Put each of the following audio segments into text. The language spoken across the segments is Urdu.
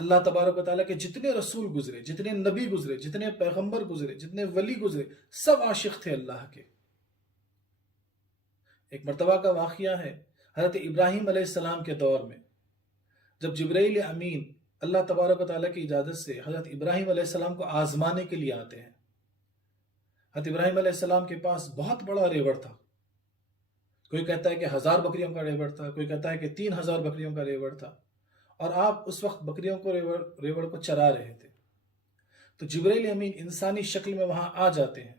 اللہ تبارک و تعالیٰ کے جتنے رسول گزرے، جتنے نبی گزرے، جتنے پیغمبر گزرے، جتنے ولی گزرے، سب عاشق تھے اللہ کے۔ ایک مرتبہ کا واقعہ ہے، حضرت ابراہیم علیہ السلام کے دور میں جب جبرائیل امین اللہ تبارک و تعالیٰ کی اجازت سے حضرت ابراہیم علیہ السلام کو آزمانے کے لیے آتے ہیں۔ حضرت ابراہیم علیہ السلام کے پاس بہت بڑا ریوڑ تھا، کوئی کہتا ہے کہ 1000 بکریوں کا ریوڑ تھا، کوئی کہتا ہے کہ 3000 بکریوں کا ریوڑ تھا، اور آپ اس وقت بکریوں کو ریوڑ کو چرا رہے تھے۔ تو جبرائیل امین انسانی شکل میں وہاں آ جاتے ہیں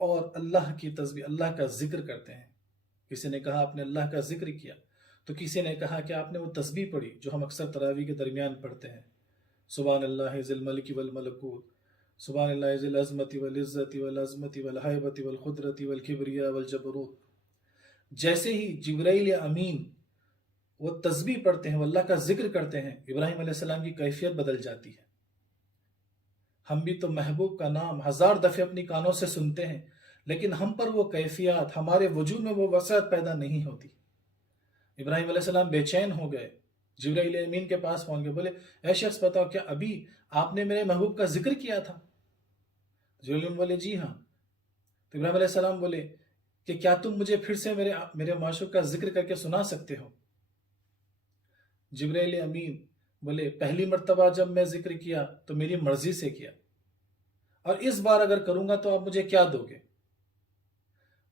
اور اللہ کی تسبیح، اللہ کا ذکر کرتے ہیں۔ کسی نے کہا آپ نے اللہ کا ذکر کیا، تو کسی نے کہا کہ آپ نے وہ تسبیح پڑھی جو ہم اکثر تراویح کے درمیان پڑھتے ہیں، سبحان اللہ ذی الملک والملکوت، سبحان اللہ ذی العظمت والعزت والعظمت والحیبت والقدرت والکبریاء والجبروت۔ جیسے ہی جبرائیل امین وہ تسبیح پڑھتے ہیں، وہ اللہ کا ذکر کرتے ہیں، ابراہیم علیہ السلام کی کیفیت بدل جاتی ہے۔ ہم بھی تو محبوب کا نام 1000 دفعے اپنی کانوں سے سنتے ہیں، لیکن ہم پر وہ کیفیات، ہمارے وجود میں وہ وسعت پیدا نہیں ہوتی۔ ابراہیم علیہ السلام بے چین ہو گئے، جبرائیل امین کے پاس پہنچ گئے، بولے اے شخص بتاؤ کیا ابھی آپ نے میرے محبوب کا ذکر کیا تھا؟ جبرائیل امین بولے جی ہاں۔ تو ابراہیم علیہ السلام بولے کہ کیا تم مجھے پھر سے میرے معشوق کا ذکر کر کے سنا سکتے ہو؟ جبرائیل امین بولے پہلی مرتبہ جب میں ذکر کیا تو میری مرضی سے کیا، اور اس بار اگر کروں گا تو آپ مجھے کیا دو گے؟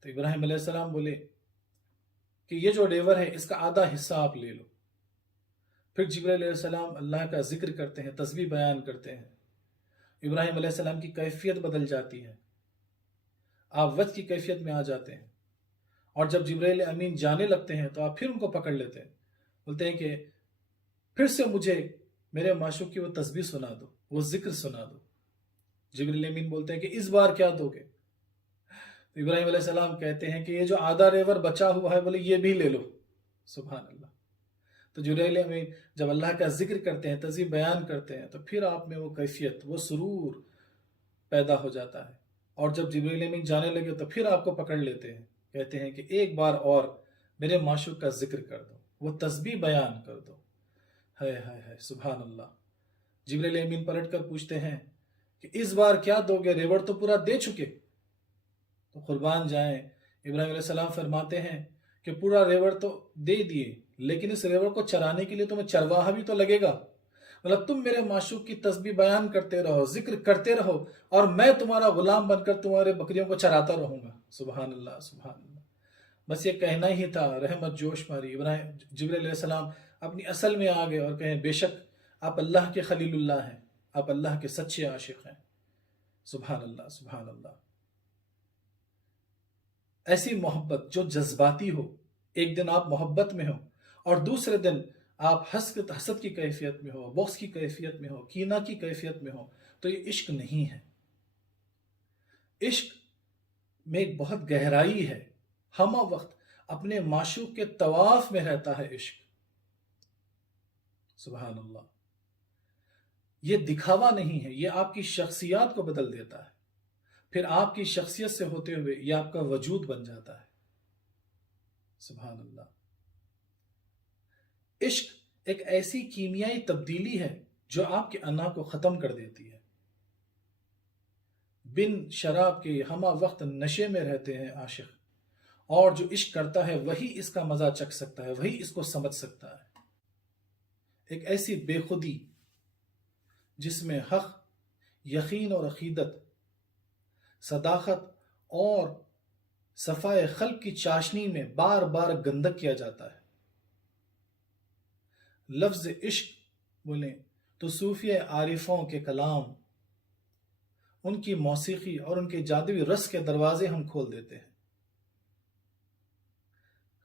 تو ابراہیم علیہ السلام بولے کہ یہ جو ریور ہے اس کا آدھا حصہ آپ لے لو۔ پھر جبرائیل علیہ السلام اللہ کا ذکر کرتے ہیں، تسبیح بیان کرتے ہیں، ابراہیم علیہ السلام کی کیفیت بدل جاتی ہے، آپ وقت کی کیفیت میں آ جاتے ہیں، اور جب جبرائیل امین جانے لگتے ہیں تو آپ پھر ان کو پکڑ لیتے ہیں، بولتے ہیں کہ پھر سے مجھے میرے معشوق کی وہ تسبیح سنا دو، وہ ذکر سنا دو۔ جبرائیل امین بولتے ہیں کہ اس بار کیا دو گے؟ ابراہیم علیہ السلام کہتے ہیں کہ یہ جو آدھا ریور بچا ہوا ہے بولے یہ بھی لے لو۔ سبحان اللہ۔ تو جبرائیل امین جب اللہ کا ذکر کرتے ہیں، تسبیح بیان کرتے ہیں، تو پھر آپ میں وہ کیفیت، وہ سرور پیدا ہو جاتا ہے، اور جب جبرائیل امین جانے لگے تو پھر آپ کو پکڑ لیتے ہیں، کہتے ہیں کہ ایک بار اور میرے معشوق کا ذکر کر دو، وہ تسبیح بیان کر دو۔ ہائے ہائے ہائے سبحان اللہ۔ جبرائیل امین پلٹ کر پوچھتے ہیں کہ اس بار کیا دو گے؟ ریوڑ تو پورا دے چکے۔ تو قربان جائیں، ابراہیم علیہ السلام فرماتے ہیں کہ پورا ریوڑ تو دے دیے، لیکن اس ریوڑ کو چرانے کے لیے تمہیں چرواہا بھی تو لگے گا۔ مطلب تم میرے معشوق کی تسبیح بیان کرتے رہو، ذکر کرتے رہو، اور میں تمہارا غلام بن کر تمہارے بکریوں کو چراتا رہوں گا۔ سبحان اللہ سبحان اللہ۔ بس یہ کہنا ہی تھا، رحمت جوش ماری، جبرائیل علیہ السلام اپنی اصل میں آ گئے اور کہیں بے شک آپ اللہ کے خلیل اللہ ہیں، آپ اللہ کے سچے عاشق ہیں۔ سبحان اللہ سبحان اللہ۔ ایسی محبت جو جذباتی ہو، ایک دن آپ محبت میں ہو اور دوسرے دن آپ حسد کی کیفیت میں ہو، بغض کی کیفیت میں ہو، کینہ کی کیفیت میں ہو، تو یہ عشق نہیں ہے۔ عشق میں ایک بہت گہرائی ہے، ہمہ وقت اپنے معشوق کے طواف میں رہتا ہے عشق۔ سبحان اللہ۔ یہ دکھاوا نہیں ہے، یہ آپ کی شخصیات کو بدل دیتا ہے، پھر آپ کی شخصیت سے ہوتے ہوئے یہ آپ کا وجود بن جاتا ہے۔ سبحان اللہ۔ عشق ایک ایسی کیمیائی تبدیلی ہے جو آپ کے انا کو ختم کر دیتی ہے۔ بن شراب کے ہمہ وقت نشے میں رہتے ہیں عاشق، اور جو عشق کرتا ہے وہی اس کا مزہ چکھ سکتا ہے، وہی اس کو سمجھ سکتا ہے۔ ایک ایسی بے خودی جس میں حق، یقین اور عقیدت، صداقت اور صفائے خلق کی چاشنی میں بار بار گندک کیا جاتا ہے۔ لفظ عشق بولیں تو صوفی عارفوں کے کلام، ان کی موسیقی اور ان کے جادوی رس کے دروازے ہم کھول دیتے ہیں۔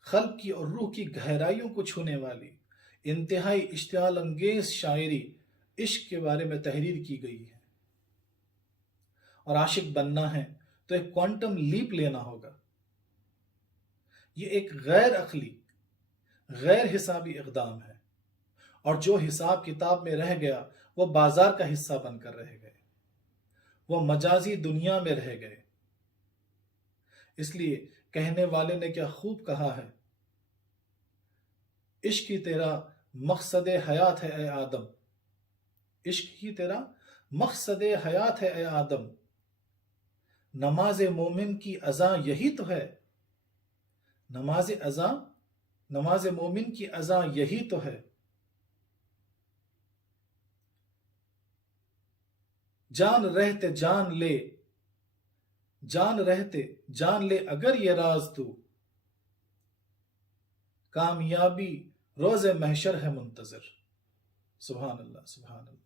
خلق کی اور روح کی گہرائیوں کو چھونے والی انتہائی اشتعال انگیز شاعری عشق کے بارے میں تحریر کی گئی ہے، اور عاشق بننا ہے تو ایک کوانٹم لیپ لینا ہوگا۔ یہ ایک غیر عقلی، غیر حسابی اقدام ہے، اور جو حساب کتاب میں رہ گیا وہ بازار کا حصہ بن کر رہ گئے، وہ مجازی دنیا میں رہ گئے۔ اس لیے کہنے والے نے کیا خوب کہا ہے، عشق کی تیرا مقصد حیات ہے اے آدم، عشق ہی تیرا مقصد حیات ہے اے آدم، نماز مومن کی اذاں یہی تو ہے، نماز مومن کی اذاں یہی تو ہے، جان رہتے جان لے اگر یہ راز تو، کامیابی روز محشر ہے منتظر۔ سبحان اللہ، سبحان اللہ۔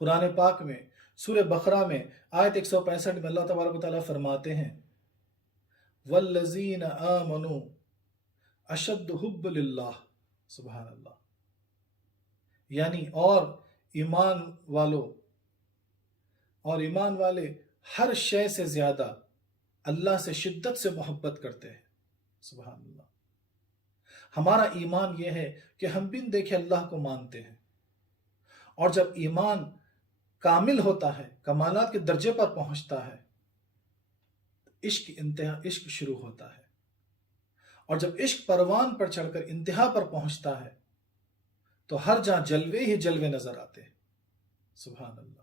قرآن پاک میں سورہ بقرہ میں آیت 165 میں اللہ تبارک و تعالیٰ فرماتے ہیں وَالَّذِينَ آمَنُوا اشد حب للہ، سبحان اللہ، یعنی اور ایمان والے ہر شے سے زیادہ اللہ سے شدت سے محبت کرتے ہیں، سبحان اللہ۔ ہمارا ایمان یہ ہے کہ ہم بن دیکھے اللہ کو مانتے ہیں، اور جب ایمان کامل ہوتا ہے، کمالات کے درجے پر پہنچتا ہے، عشق انتہا، عشق شروع ہوتا ہے، اور جب عشق پروان پر چڑھ کر انتہا پر پہنچتا ہے تو ہر جہاں جلوے ہی جلوے نظر آتے ہیں، سبحان اللہ۔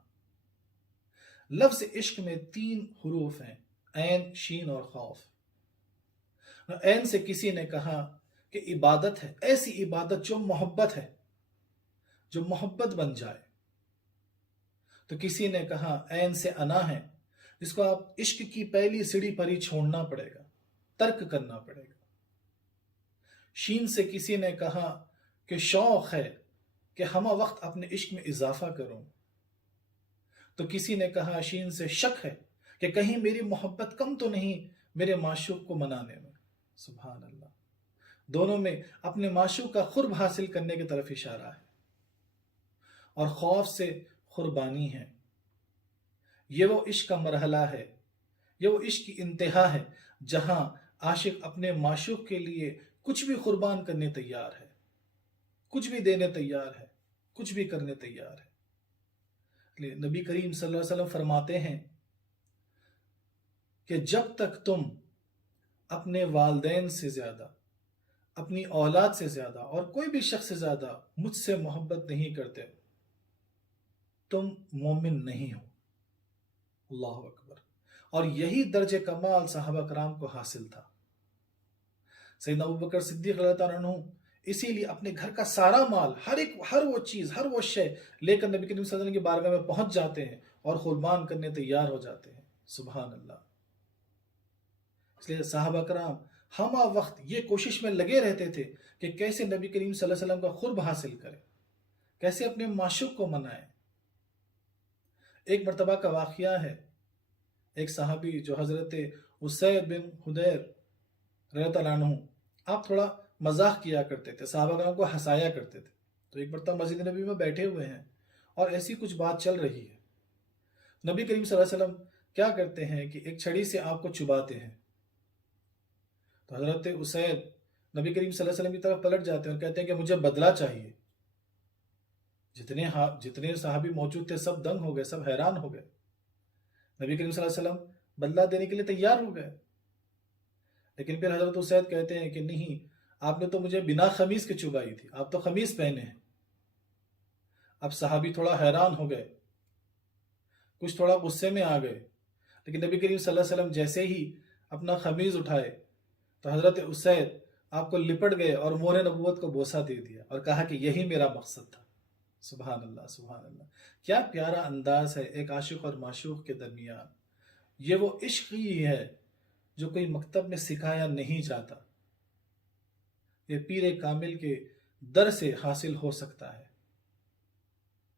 لفظ عشق میں 3 حروف ہیں، عین، شین اور خوف۔ عین سے کسی نے کہا کہ عبادت ہے، ایسی عبادت جو محبت ہے، جو محبت بن جائے۔ تو کسی نے کہا عین سے انا ہے، جس کو آپ عشق کی پہلی سیڑھی پر ہی چھوڑنا پڑے گا، ترک کرنا پڑے گا۔ شین سے کسی نے کہا کہ شوق ہے کہ ہمہ وقت اپنے عشق میں اضافہ کروں۔ تو کسی نے کہا شین سے شک ہے کہ کہیں میری محبت کم تو نہیں میرے معشوق کو منانے میں، سبحان اللہ۔ دونوں میں اپنے معشوق کا قرب حاصل کرنے کی طرف اشارہ ہے۔ اور خوف سے قربانی ہے، یہ وہ عشق کا مرحلہ ہے، یہ وہ عشق کی انتہا ہے جہاں عاشق اپنے معشوق کے لیے کچھ بھی قربان کرنے تیار ہے، کچھ بھی دینے تیار ہے، کچھ بھی کرنے تیار ہے۔ نبی کریم صلی اللہ علیہ وسلم فرماتے ہیں کہ جب تک تم اپنے والدین سے زیادہ، اپنی اولاد سے زیادہ اور کوئی بھی شخص سے زیادہ مجھ سے محبت نہیں کرتے، تم مومن نہیں ہو۔ اللہ اکبر۔ اور یہی درجہ کمال صحابہ کرام کو حاصل تھا۔ سیدنا ابوبکر صدیق رضی اللہ عنہ اسی لیے اپنے گھر کا سارا مال، ہر وہ چیز، ہر وہ شے لے کر نبی کریم صلی اللہ علیہ وسلم کی بارگاہ میں پہنچ جاتے ہیں اور قربان کرنے تیار ہو جاتے ہیں، سبحان اللہ۔ اس لیے صحابہ کرام ہمہ وقت یہ کوشش میں لگے رہتے تھے کہ کیسے نبی کریم صلی اللہ علیہ وسلم کا قرب حاصل کریں، کیسے اپنے معشوق کو منائیں۔ ایک مرتبہ کا واقعہ ہے، ایک صحابی جو حضرت اسید بن حضیر رضی اللہ عنہ، آپ تھوڑا مزاح کیا کرتے تھے، صحابہ کرام کو ہنسایا کرتے تھے۔ تو ایک مرتبہ مسجد نبی میں بیٹھے ہوئے ہیں اور ایسی کچھ بات چل رہی ہے۔ نبی کریم صلی اللہ علیہ وسلم کیا کرتے ہیں کہ ایک چھڑی سے آپ کو چباتے ہیں۔ تو حضرت اسید نبی کریم صلی اللہ علیہ وسلم کی طرف پلٹ جاتے ہیں اور کہتے ہیں کہ مجھے بدلہ چاہیے۔ جتنے صحابی موجود تھے سب دنگ ہو گئے، سب حیران ہو گئے۔ نبی کریم صلی اللہ علیہ وسلم بدلہ دینے کے لیے تیار ہو گئے، لیکن پھر حضرت اسید کہتے ہیں کہ نہیں، آپ نے تو مجھے بنا خمیز کے چبائی تھی، آپ تو خمیز پہنے ہیں۔ اب صحابی تھوڑا حیران ہو گئے، کچھ تھوڑا غصے میں آ گئے، لیکن نبی کریم صلی اللہ علیہ وسلم جیسے ہی اپنا خمیز اٹھائے تو حضرت اسید آپ کو لپٹ گئے اور مہر نبوت کو بوسہ دے دیا اور کہا کہ یہی میرا مقصد تھا۔ سبحان اللہ، سبحان اللہ۔ کیا پیارا انداز ہے ایک عاشق اور معشوق کے درمیان۔ یہ وہ عشق ہی ہے جو کوئی مکتب میں سکھایا نہیں جاتا، یہ پیر کامل کے در سے حاصل ہو سکتا ہے۔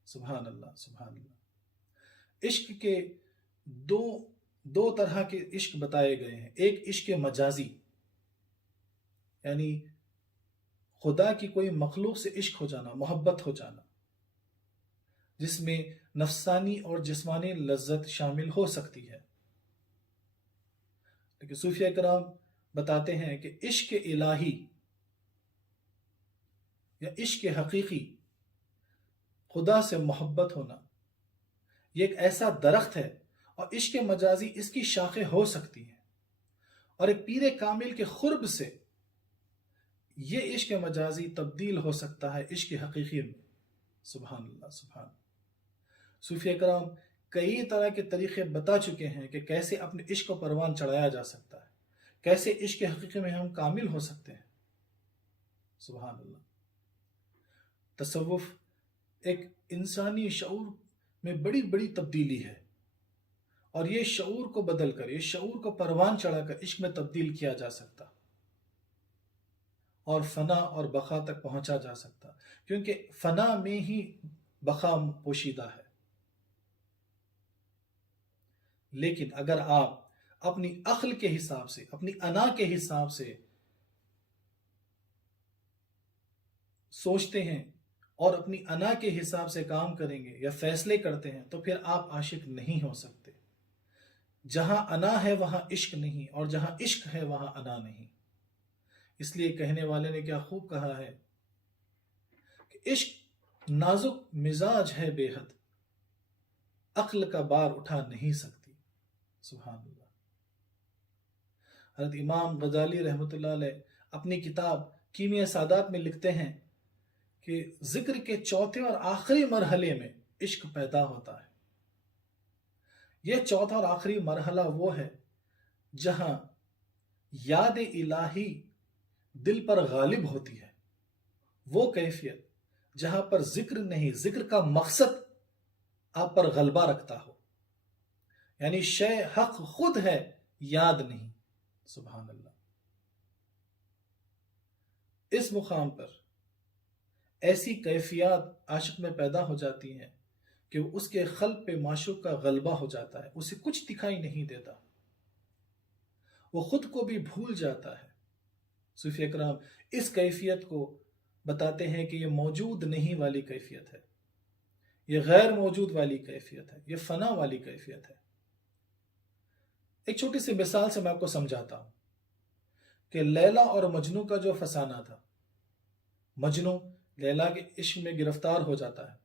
سبحان اللہ، سبحان اللہ۔ عشق کے دو طرح کے عشق بتائے گئے ہیں۔ ایک عشق مجازی، یعنی خدا کی کوئی مخلوق سے عشق ہو جانا، محبت ہو جانا، جس میں نفسانی اور جسمانی لذت شامل ہو سکتی ہے۔ لیکن صوفیہ کرام بتاتے ہیں کہ عشق الہی یا عشق حقیقی، خدا سے محبت ہونا، یہ ایک ایسا درخت ہے، اور عشق مجازی اس کی شاخیں ہو سکتی ہیں، اور ایک پیر کامل کے قرب سے یہ عشق مجازی تبدیل ہو سکتا ہے عشق حقیقی میں۔ سبحان اللہ، سبحان اللہ۔ صوفیہ کرام کئی طرح کے طریقے بتا چکے ہیں کہ کیسے اپنے عشق کو پروان چڑھایا جا سکتا ہے، کیسے عشق حقیقی میں ہم کامل ہو سکتے ہیں۔ سبحان اللہ۔ تصوف ایک انسانی شعور میں بڑی بڑی تبدیلی ہے، اور یہ شعور کو بدل کر، یہ شعور کو پروان چڑھا کر عشق میں تبدیل کیا جا سکتا اور فنا اور بقا تک پہنچا جا سکتا، کیونکہ فنا میں ہی بقا پوشیدہ ہے۔ لیکن اگر آپ اپنی عقل کے حساب سے، اپنی انا کے حساب سے سوچتے ہیں اور اپنی انا کے حساب سے کام کریں گے یا فیصلے کرتے ہیں، تو پھر آپ عاشق نہیں ہو سکتے۔ جہاں انا ہے وہاں عشق نہیں، اور جہاں عشق ہے وہاں انا نہیں۔ اس لیے کہنے والے نے کیا خوب کہا ہے کہ عشق نازک مزاج ہے بے حد، عقل کا بار اٹھا نہیں سکتی۔ سبحان اللہ۔ حضرت امام غزالی رحمۃ اللہ علیہ اپنی کتاب کیمیاء سادات میں لکھتے ہیں کہ ذکر کے چوتھے اور آخری مرحلے میں عشق پیدا ہوتا ہے۔ یہ چوتھا اور آخری مرحلہ وہ ہے جہاں یاد الہی دل پر غالب ہوتی ہے، وہ کیفیت جہاں پر ذکر نہیں، ذکر کا مقصد آپ پر غلبہ رکھتا ہو، یعنی شے حق خود ہے، یاد نہیں۔ سبحان اللہ۔ اس مقام پر ایسی کیفیات عاشق میں پیدا ہو جاتی ہیں کہ اس کے قلب پہ معشوق کا غلبہ ہو جاتا ہے، اسے کچھ دکھائی نہیں دیتا، وہ خود کو بھی بھول جاتا ہے۔ صوفیہ کرام اس کیفیت کو بتاتے ہیں کہ یہ موجود نہیں والی کیفیت ہے، یہ غیر موجود والی کیفیت ہے، یہ فنا والی کیفیت ہے۔ ایک چھوٹی سی مثال سے میں آپ کو سمجھاتا ہوں کہ لیلا اور مجنو کا جو فسانہ تھا، مجنو لیلا کے عشق میں گرفتار ہو جاتا ہے،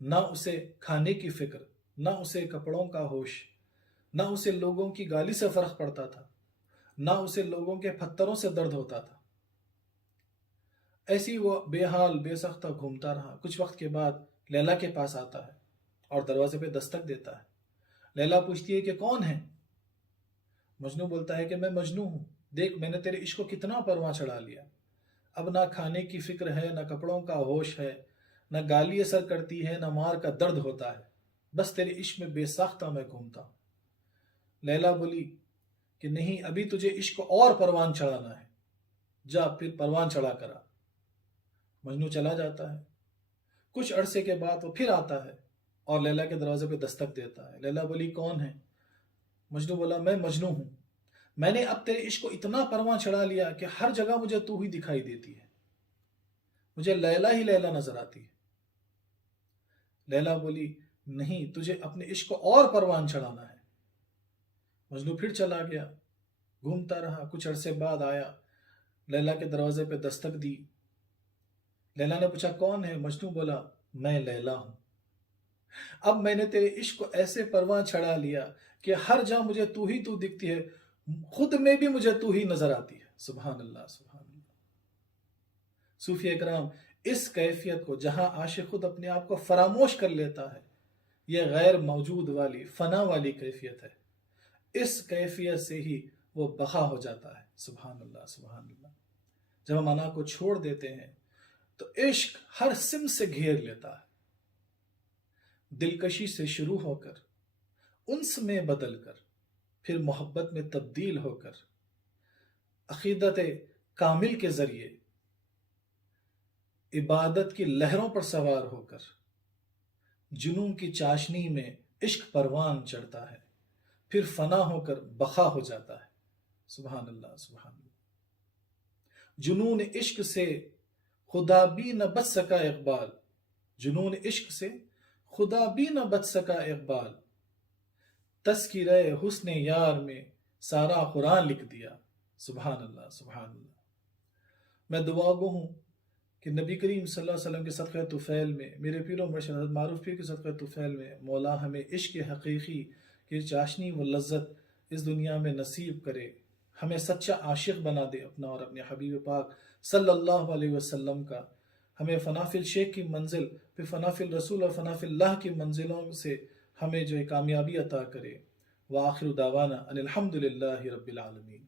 نہ اسے کھانے کی فکر، نہ اسے کپڑوں کا ہوش، نہ اسے لوگوں کی گالی سے فرق پڑتا تھا، نہ اسے لوگوں کے پتھروں سے درد ہوتا تھا۔ ایسی وہ بے حال بے سختہ گھومتا رہا۔ کچھ وقت کے بعد لیلا کے پاس آتا ہے اور دروازے پہ دستک دیتا ہے۔ لیلا پوچھتی ہے کہ کون ہے؟ مجنو بولتا ہے کہ میں مجنو ہوں، دیکھ میں نے تیرے عشق کو کتنا پرواں چڑھا لیا، اب نہ کھانے کی فکر ہے، نہ کپڑوں کا ہوش ہے، نہ گالی اثر کرتی ہے، نہ مار کا درد ہوتا ہے، بس تیرے عشق میں بے ساختہ میں گھومتا ہوں۔ لیلا بولی کہ نہیں، ابھی تجھے عشق کو اور پروان چڑھانا ہے، جا پھر پروان چڑھا کرا۔ مجنو چلا جاتا ہے۔ کچھ عرصے کے بعد وہ پھر آتا ہے اور لیلا کے دروازے پہ دستک دیتا ہے۔ لیلا بولی کون ہے؟ مجنو بولا میں مجنو ہوں، میں نے اب تیرے عشق کو اتنا پرواں چڑھا لیا کہ ہر جگہ مجھے تو ہی دکھائی دیتی ہے، مجھے لیلا ہی لیلا نظر آتی ہے۔ لیلا بولی نہیں، تجھے اپنے عشق کو اور پروان چڑھانا ہے۔ مجنو پھر چلا گیا، گھومتا رہا۔ کچھ عرصے بعد آیا، لیلا کے دروازے پہ دستک دی۔ لیلا نے پوچھا کون ہے؟ مجنو بولا میں لیلا ہوں، اب میں نے تیرے عشق کو ایسے پرواں چڑھا لیا کہ ہر جہاں مجھے تو ہی تو دکھتی ہے، خود میں بھی مجھے تو ہی نظر آتی ہے۔ سبحان اللہ، سبحان اللہ۔ صوفیہ کرام اس کیفیت کو جہاں عاشق خود اپنے آپ کو فراموش کر لیتا ہے، یہ غیر موجود والی فنا والی کیفیت ہے، اس کیفیت سے ہی وہ بقا ہو جاتا ہے۔ سبحان اللہ، سبحان اللہ۔ جب ہم انا کو چھوڑ دیتے ہیں تو عشق ہر سمت سے گھیر لیتا ہے، دلکشی سے شروع ہو کر انس میں بدل کر، پھر محبت میں تبدیل ہو کر، عقیدت کامل کے ذریعے عبادت کی لہروں پر سوار ہو کر جنون کی چاشنی میں عشق پروان چڑھتا ہے، پھر فنا ہو کر بقا ہو جاتا ہے۔ سبحان اللہ، سبحان اللہ۔ جنون عشق سے خدا بھی نہ بچ سکا اقبال، جنون عشق سے خدا بھی نہ بچ سکا اقبال، تذکرہ حسن یار میں سارا قرآن لکھ دیا۔ سبحان اللہ، سبحان اللہ۔ میں دعا گو ہوں کہ نبی کریم صلی اللہ علیہ وسلم کے صدقہ طفیل میں، میرے پیر و مرشد حضرت معروف پیر کے صدقہ طفیل میں مولا ہمیں عشق حقیقی کی چاشنی و لذت اس دنیا میں نصیب کرے، ہمیں سچا عاشق بنا دے اپنا اور اپنے حبیب پاک صلی اللہ علیہ وسلم کا. ہمیں فنا فی الشیخ کی منزل پھر فنا فی الرسول اور فنا فی اللہ کی منزلوں سے ہمیں جو ہے کامیابی عطا کرے. وآخر دعوانا ان الحمد للہ رب العالمین.